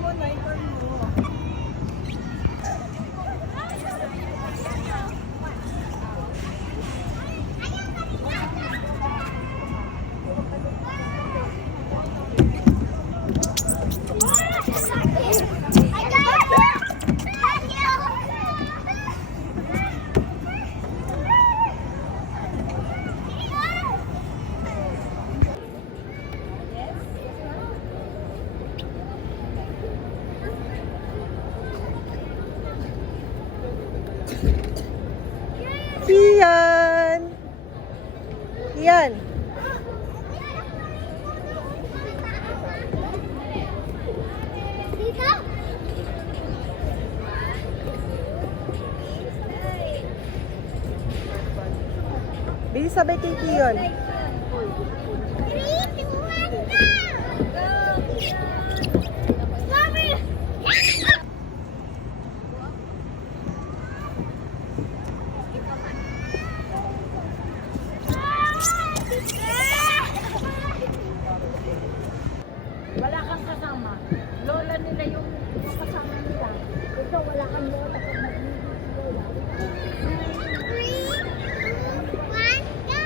mo, lighter mo. Iyan! Iyan! Dito? Bilis sabay kay Kiyon. 3, 2, 1, go! Mommy! Wala kang kasama. Lola nila yung kasama nila. Ito, wala kang lola. Pag nag-iisip lola. 3, 2, 1, go!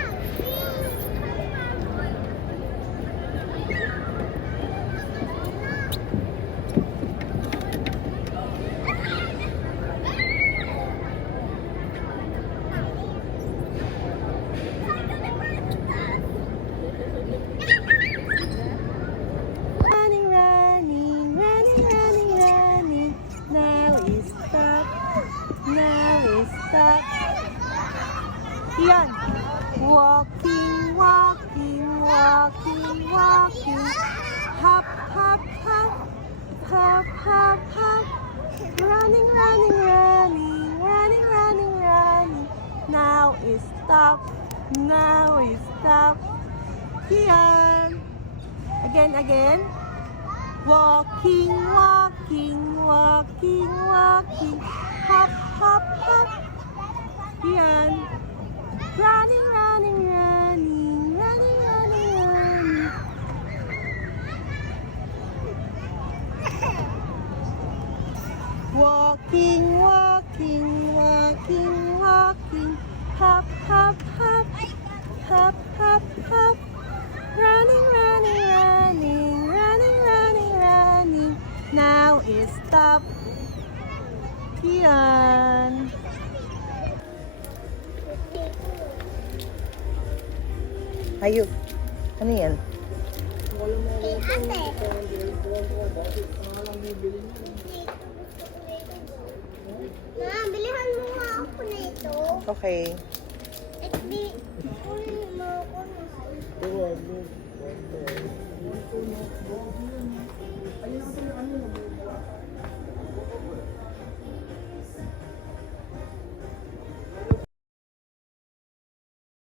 Running, running, running, running, running. Now is stop. Now is stop. Iyan! Walking, walking, walking, walking. Hop, hop, hop. Hop, hop, hop. Running, running, running, running, running, running. Now is stop. Now is stop. Iyan! Again, again. Walking, walking, walking, walking. Hop, hop, hop. Yan. Running, running, running, running, running, running. Walking, walking, walking, walking. Hop, hop, hop. Hop, hop, hop. Running, running, running, running, running, running. Now is stop. Yan. Hayop. Ano yan? Ma, bilihan mo nga ako na ito. Okay. Kunin mo ako na.